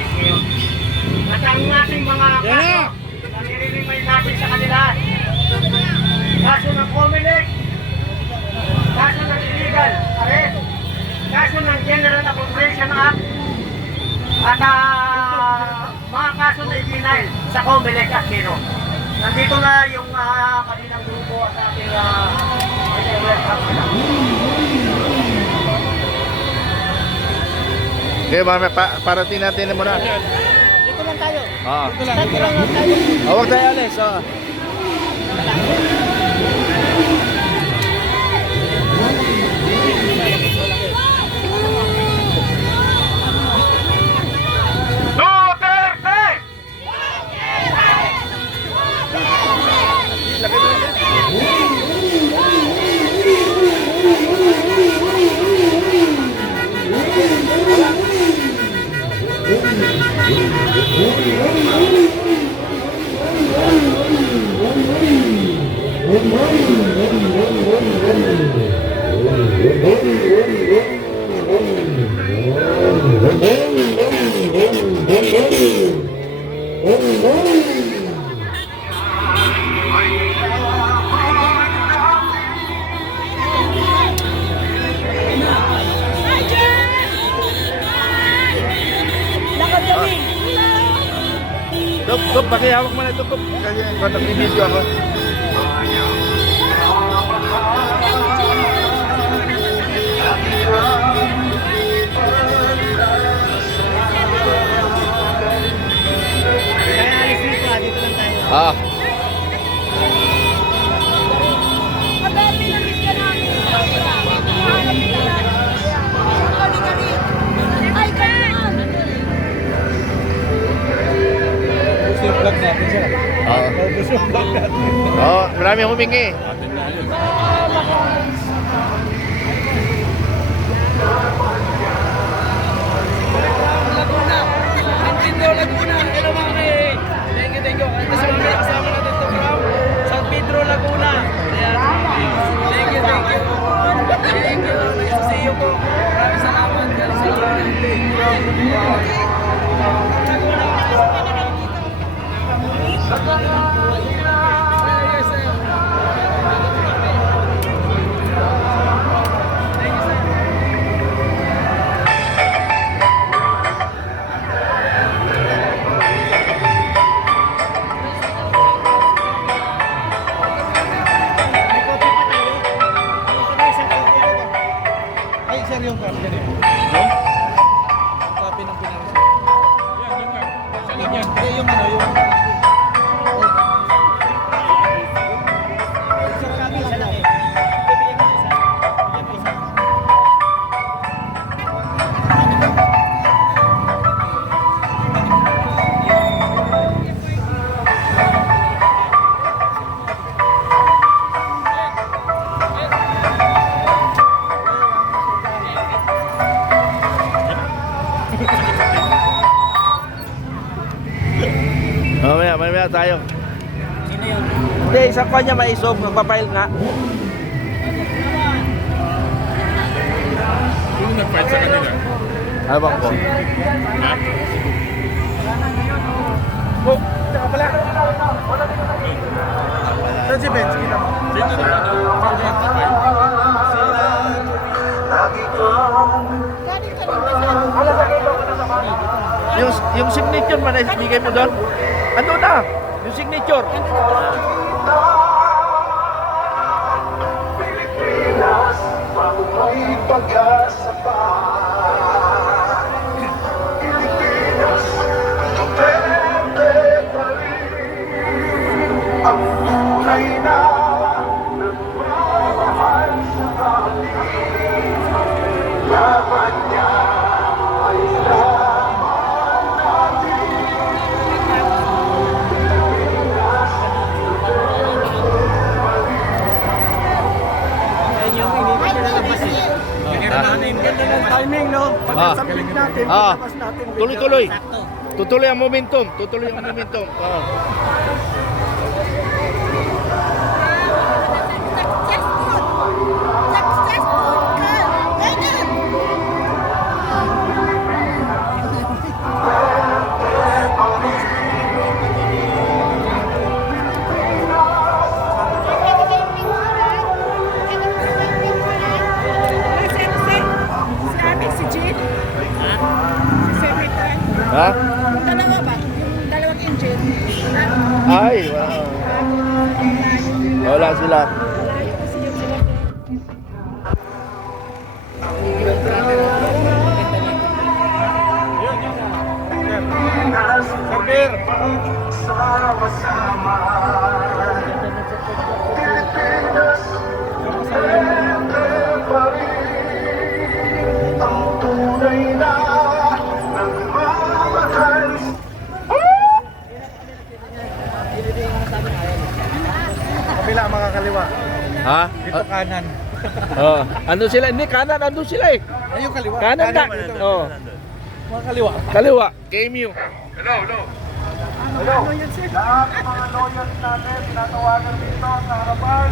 Pekil. At ang ating mga kaso, nare-remind natin sa kanila. Kaso ng Comelec, kaso ng illegal arrest, kaso ng General Appropriation Act, at mga kaso na ipinail sa Comelec at Kiro. Nandito na yung kanilang grupo at ating Okay, mami, parating natin muna. dito lang tayo. Oo. Dito lang tayo. Huwag tayo alis. Tup, pakihawak mo na ito, Tup. Kasi nag-video ako. Kaya alis dito lang tayo. Ah. Vlog natin siya. Vlog natin. Oo, marami humingi. Laguna. Antindo Laguna. Hello mga kay. Thank you. Ito sa mga kasama natin ito from San Pedro Laguna. Ayan. Thank you. Nice to see you po. Maraming salamat. Ay, sir, yung copy niya. Copy ng pinag-isip. Yan. Hindi, yung ano, yung... Isang copy lang daw. Bibigyan ko isa. Bibigyan ko isa. Mamaya tayo. Sino yun? Hindi, isang kanya maisob, magpapile nga. Sino nag-fight sa kanila? Habang ko. Oh, tsaka pala. Saan si Benz? Kita mo? Sino na nag-fight? Yung signature man, ibigay mo doon. Ano na? Yung signature. Pilipinas, mabuhay pag-asa pa. Pilipinas, Duterte pa rin. Ang tunay na nagmamahal sa atin. Laban niya ay laban natin. Timing, no? Ah. Pag-submit natin, Ah. pagkabas natin. Tuloy-tuloy. Tutuloy ang momentum. Ah. Successful! Successful! Ha? Yung dalawa ba? Yung dalawang engine. Ay, wow. Wala sila. Sabir! Sama-sama Pilipinas Pwede pa rin Ang tunay na nagmamahal Kabila mga kaliwa. Ha? Dito kanan. Oh, ando sila? Hindi, kanan, ando sila eh. Ayun kaliwa. Kanan na. Oh. Mga kaliwa. Kaliwa, KMU. Lahat ng mga lawyers natin, tinatawagan dito sa harapan.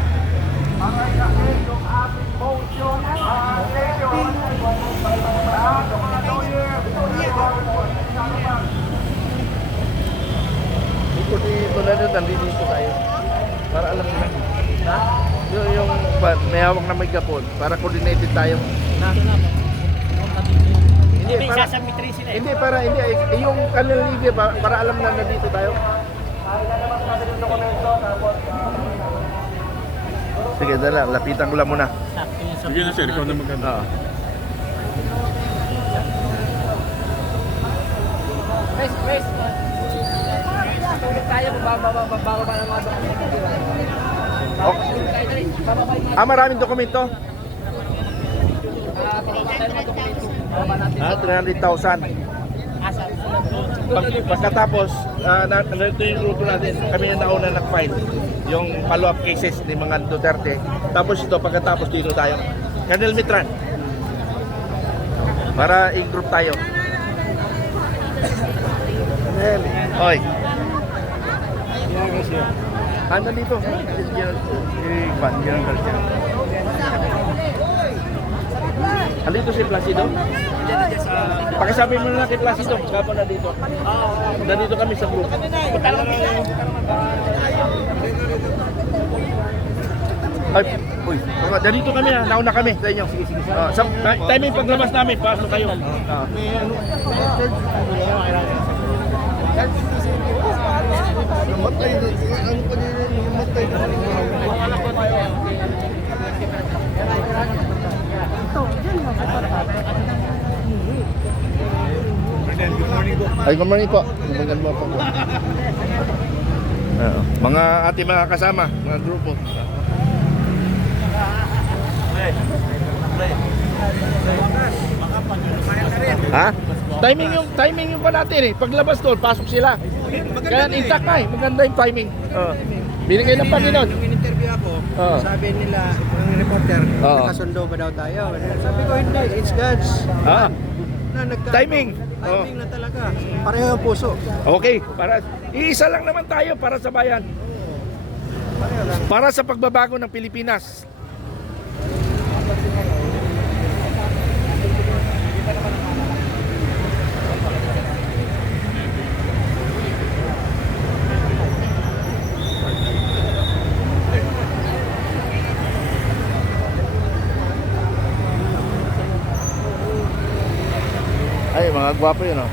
Mga inahin yung ating motion. Thank you. Lahat ng mga lawyers, tinatawagan po sa harapan. Ito na doon, nandito tayo. Para alam nila. Ha? Yung may hawak na megaphone, para coordinated tayo. Na? Hindi, para, hindi, para, hindi, yung kanilang liga, para alam na nandito tayo. Sige, dala, lapitan ko lang muna. Sige na sir, ikaw na maganda. Oo. Tayo, babawa pa ng mga Okay. Maraming dokumento? Ah, 300,000. Pagkatapos, ito yung grupo natin, kami na nauna nag-file yung follow-up cases ni mga Duterte. Tapos ito, pagkatapos dito tayo. Colonel Mitran. Para i-group tayo. Oy. Ano dito? Andito si Placido? Pakisabi mo na kay Placido, kapo na dito. Nandito kami sa group. Ay, uy, dito kami na, nauna kami sa inyo. Sa timing paglabas namin, pasok kayo. Ay, good morning po. Magandang mo po. Mga ating mga kasama, mga grupo. Ha? Timing yung pa natin eh. Paglabas doon, pasok sila. Kaya intact na eh. Maganda yung timing. Binigay ng Panginoon. Nung in-interview ako, sabi nila, ng reporter, nakasundo ba daw tayo? Sabi ko, hindi, it's God's. Timing. Timing na talaga. Pareho ang puso. Okay, para iisa lang naman tayo para sa bayan. Para sa pagbabago ng Pilipinas. Ay, mga gwapo yun, oh.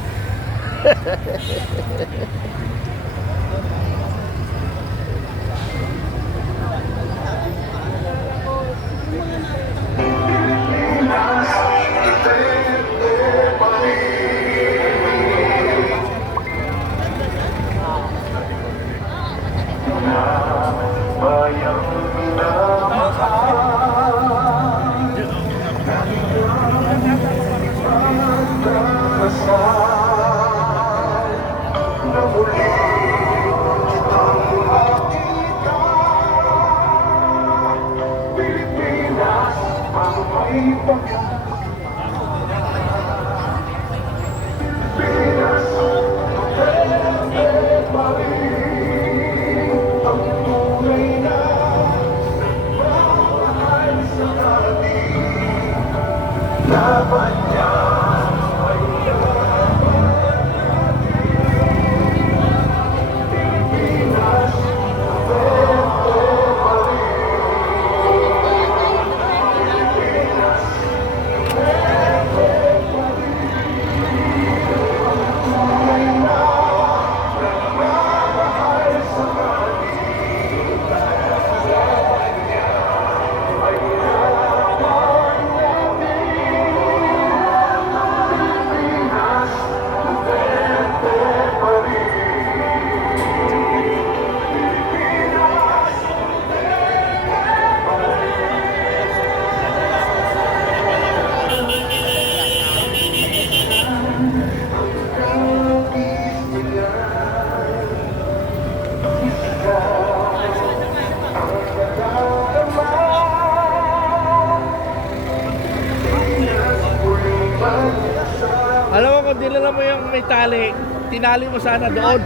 may tali, tinali mo sana doon.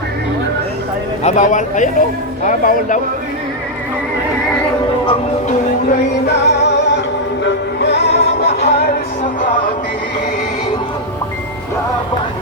Bawal. Ayan o. Bawal daw. Ang tunay na nagmamahal sa atin. Laban